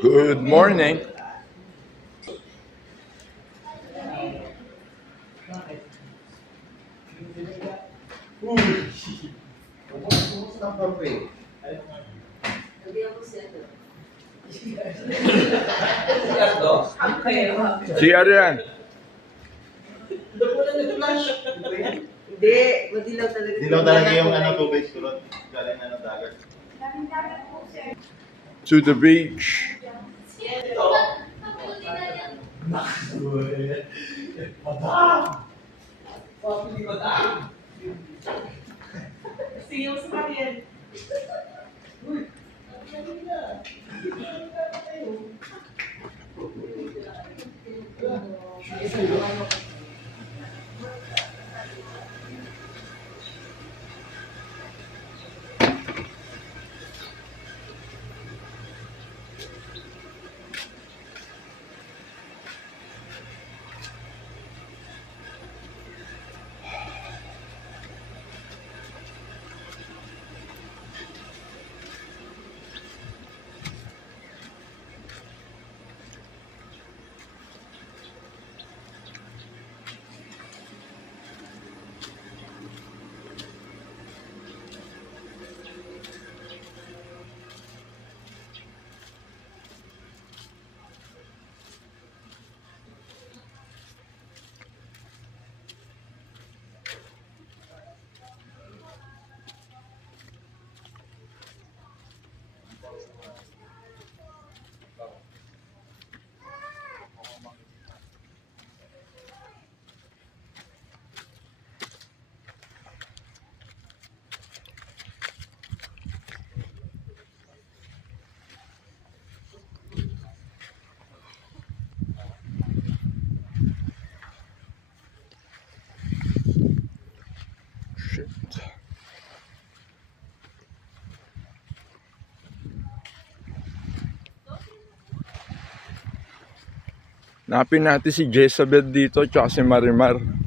Good morning. Si Arian. Hindi, madilaw talaga. Dilaw talaga yung tubig sulot. Galing na ng dagat. To the beach. Siyaw sa Marian. Shit. Napin natin si Jezabel dito tsaka si Marimar.